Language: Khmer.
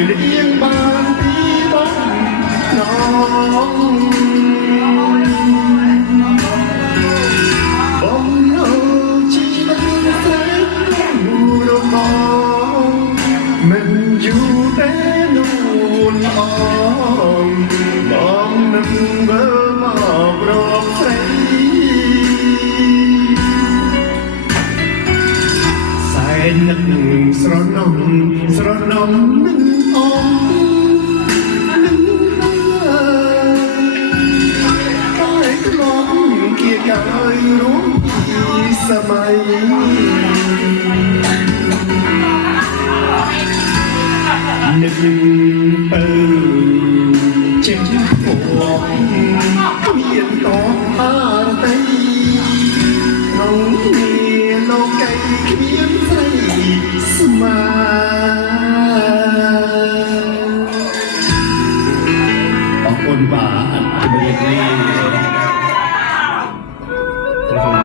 យលៀងបានពីបងน้องបងនៅជីវិតស្រីរំបងមិនយូរតែនួនអងបងនឹងវិលមករកស្រីសែននឹងស្រណំនឹងអងកាយរួមពីសម័យនឹកទៅចេញពួកគ្មានតអតីក្នុងគ្នាលោកីគ្មានស្រីស្មើអរគុណបាទជំរាបលា